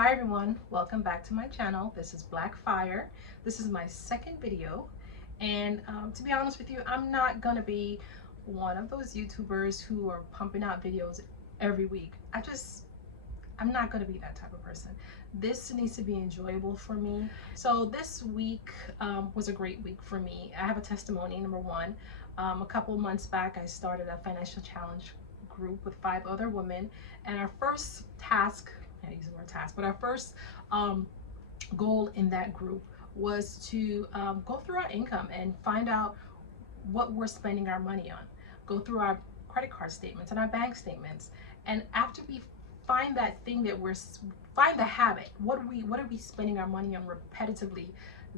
Hi everyone, welcome back to my channel. This is F.I.R.E. This is my second video, and to be honest with you, I'm not gonna be one of those YouTubers who are pumping out videos every week. I'm not gonna be that type of person. This needs to be enjoyable for me. So this week was a great week for me. I have a testimony. Number one, a couple months back I started a financial challenge group with 5 other women, and our first task, I can't use the word task, but our first goal in that group was to go through our income and find out what we're spending our money on. Go through our credit card statements and our bank statements, and after we find that thing that find the habit, what are we spending our money on repetitively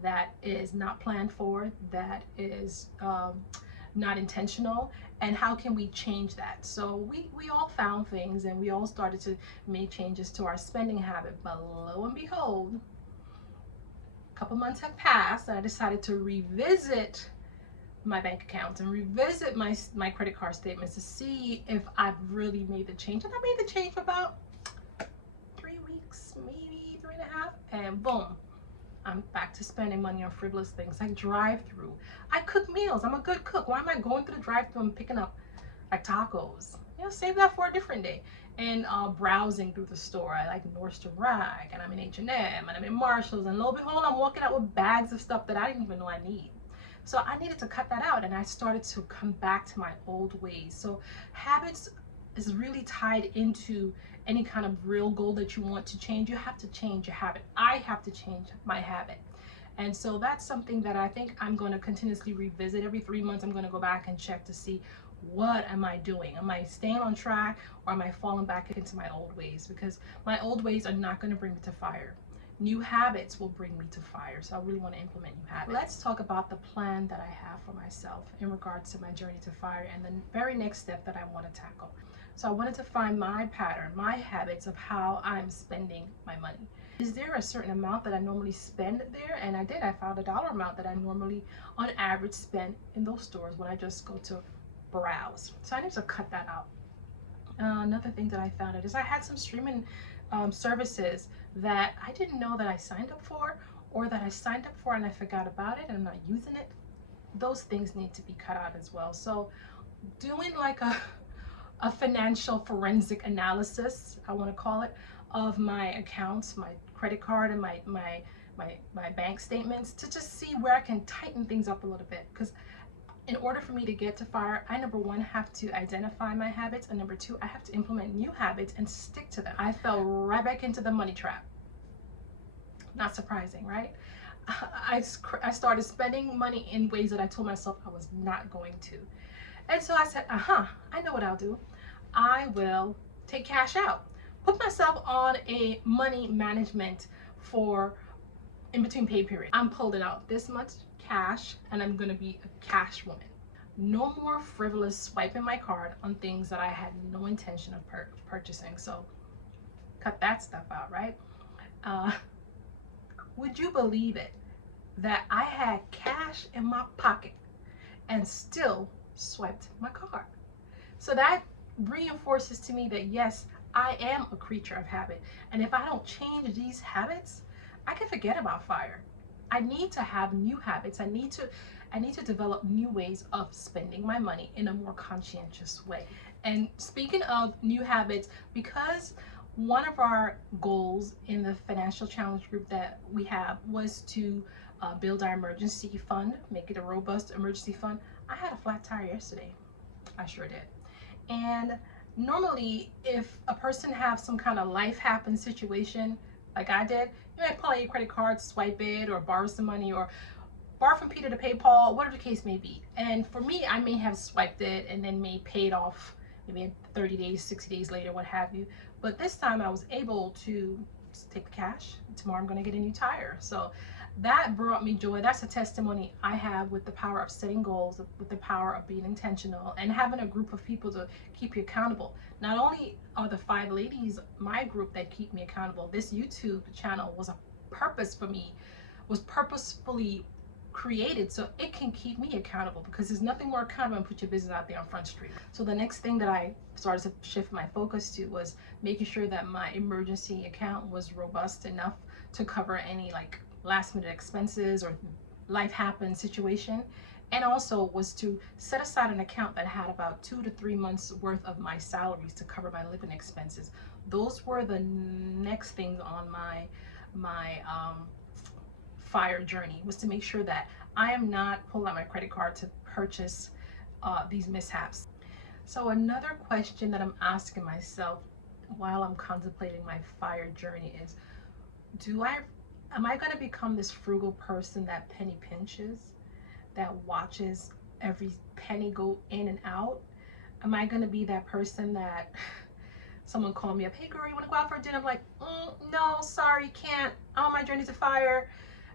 that is not planned for, that is not intentional, and how can we change that? So we all found things, and we all started to make changes to our spending habit. But lo and behold, a couple months have passed, and I decided to revisit my bank accounts and revisit my credit card statements to see if I've really made the change. And I made the change for about 3 weeks, maybe 3.5, and boom, I'm back to spending money on frivolous things like drive-through. I cook meals. I'm a good cook. Why am I going through the drive-through and picking up like tacos? You know, save that for a different day. And browsing through the store. I like Nordstrom Rack, and I'm in H&M, and I'm in Marshalls, and lo and behold, I'm walking out with bags of stuff that I didn't even know I need. So I needed to cut that out, and I started to come back to my old ways. So habits is really tied into any kind of real goal that you want to change. You have to change your habit. I have to change my habit. And so that's something that I think I'm going to continuously revisit. Every 3 months, I'm going to go back and check to see, what am I doing? Am I staying on track, or am I falling back into my old ways? Because my old ways are not going to bring me to fire. New habits will bring me to fire. So I really want to implement new habits. Let's talk about the plan that I have for myself in regards to my journey to fire, and the very next step that I want to tackle. So I wanted to find my pattern, my habits of how I'm spending my money. Is there a certain amount that I normally spend there? And I did. I found a dollar amount that I normally on average spend in those stores when I just go to browse. So I need to cut that out. Another thing that I found is I had some streaming services that I didn't know that I signed up for, or that I signed up for and I forgot about it and I'm not using it. Those things need to be cut out as well. So doing like a financial forensic analysis, I want to call it, of my accounts, my credit card, and my bank statements, to just see where I can tighten things up a little bit. Because in order for me to get to fire, I, number one, have to identify my habits, and number two, I have to implement new habits and stick to them. I fell right back into the money trap. Not surprising, right? I started spending money in ways that I told myself I was not going to. And so I said, I know what I'll do. I will take cash out. Put myself on a money management for in between pay period. I'm pulling out this much cash, and I'm gonna be a cash woman. No more frivolous swiping my card on things that I had no intention of purchasing. So cut that stuff out, right? Would you believe it that I had cash in my pocket and still swiped my card? So that reinforces to me that yes, I am a creature of habit, and if I don't change these habits, I can forget about fire. I need to have new habits. I need to develop new ways of spending my money in a more conscientious way. And speaking of new habits, because one of our goals in the financial challenge group that we have was to build our emergency fund, make it a robust emergency fund. I had a flat tire yesterday. I sure did. And normally, if a person has some kind of life happen situation like I did, you might pull out your credit card, swipe it, or borrow some money, or borrow from Peter to pay Paul, whatever the case may be. And for me, I may have swiped it and then may pay it off maybe 30 days, 60 days later, what have you. But this time I was able to take the cash. Tomorrow I'm going to get a new tire. So that brought me joy. That's a testimony I have with the power of setting goals, with the power of being intentional, and having a group of people to keep you accountable. Not only are the 5 ladies my group that keep me accountable, this YouTube channel was a purpose for me, was purposefully created so it can keep me accountable, because there's nothing more accountable than put your business out there on Front Street. So the next thing that I started to shift my focus to was making sure that my emergency account was robust enough to cover any like last minute expenses or life happen situation, and also was to set aside an account that had about 2 to 3 months worth of my salaries to cover my living expenses. Those were the next things on my FIRE journey, was to make sure that I am not pulling out my credit card to purchase these mishaps. So another question that I'm asking myself while I'm contemplating my FIRE journey is, am I going to become this frugal person that penny pinches, that watches every penny go in and out? Am I going to be that person that someone called me up, hey girl, you want to go out for dinner? I'm like, no, sorry, can't. I'm on my journey to FIRE.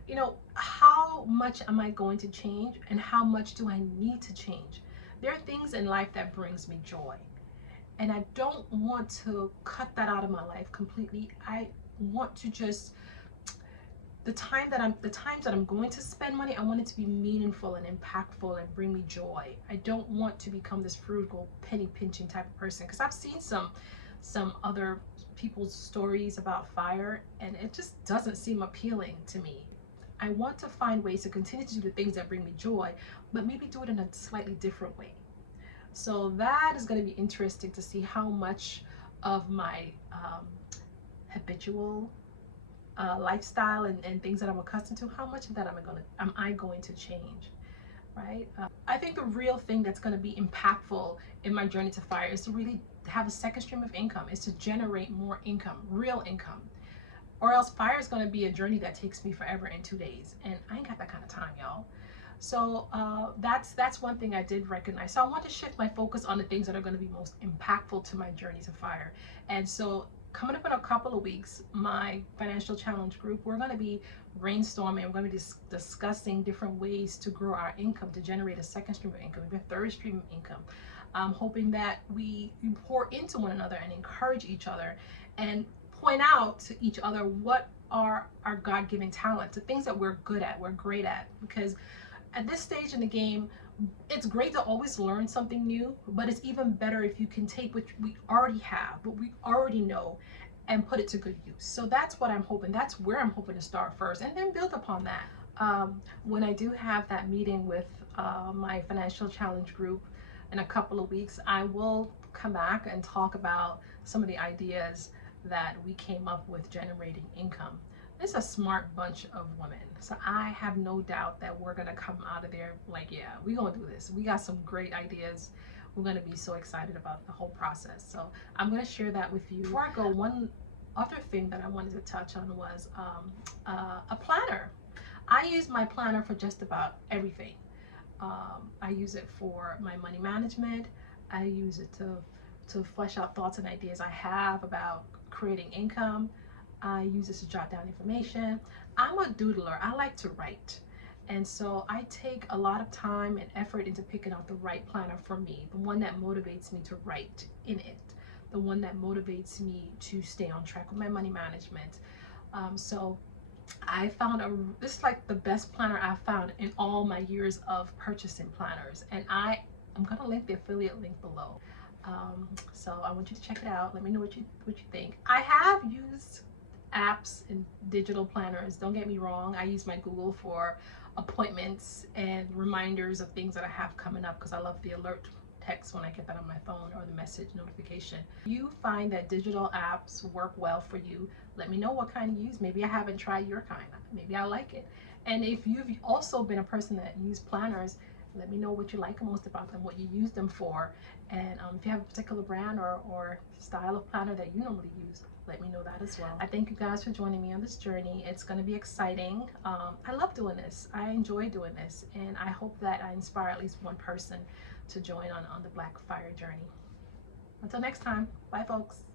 You know, how much am I going to change, and how much do I need to change? There are things in life that brings me joy, and I don't want to cut that out of my life completely. I want to just, the times that I'm going to spend money, I want it to be meaningful and impactful and bring me joy. I don't want to become this frugal penny pinching type of person, because I've seen some other people's stories about FIRE, and it just doesn't seem appealing to me. I want to find ways to continue to do the things that bring me joy, but maybe do it in a slightly different way. So that is going to be interesting to see how much of my habitual lifestyle and things that I'm accustomed to, how much of that am I going to change, right? I think the real thing that's going to be impactful in my journey to FIRE is to really have a second stream of income, is to generate more income, real income. Or else FIRE is going to be a journey that takes me forever in 2 days, and I ain't got that kind of time, y'all. So that's one thing I did recognize. So I want to shift my focus on the things that are going to be most impactful to my journey to FIRE. And so coming up in a couple of weeks, my financial challenge group, we're going to be brainstorming. We're going to be discussing different ways to grow our income, to generate a second stream of income, maybe a third stream of income. I'm hoping that we pour into one another and encourage each other, and point out to each other what are our God-given talents, the things that we're good at, we're great at. Because at this stage in the game, it's great to always learn something new, but it's even better if you can take what we already have, what we already know, and put it to good use. So that's what I'm hoping. That's where I'm hoping to start first, and then build upon that. When I do have that meeting with my financial challenge group in a couple of weeks, I will come back and talk about some of the ideas that we came up with generating income. It's a smart bunch of women, so I have no doubt that we're gonna come out of there like, yeah, we're gonna do this. We got some great ideas. We're gonna be so excited about the whole process. So I'm gonna share that with you. Before I go, one other thing that I wanted to touch on was a planner. I use my planner for just about everything. I use it for my money management. I use it to flesh out thoughts and ideas I have about creating income. I use this to jot down information. I'm a doodler. I like to write. And so I take a lot of time and effort into picking out the right planner for me, the one that motivates me to write in it, the one that motivates me to stay on track with my money management. So I found this is like the best planner I've found in all my years of purchasing planners. And I'm going to link the affiliate link below. So I want you to check it out. Let me know what you think. I have used apps and digital planners. Don't get me wrong. I use my Google for appointments and reminders of things that I have coming up, because I love the alert text when I get that on my phone, or the message notification. If you find that digital apps work well for you, let me know what kind you use. Maybe I haven't tried your kind. Maybe I like it. And if you've also been a person that used planners, let me know what you like most about them, what you use them for, and if you have a particular brand or style of planner that you normally use, let me know that as well. I thank you guys for joining me on this journey. It's going to be exciting. I love doing this. I enjoy doing this, and I hope that I inspire at least one person to join on the Black FIRE journey. Until next time, bye folks.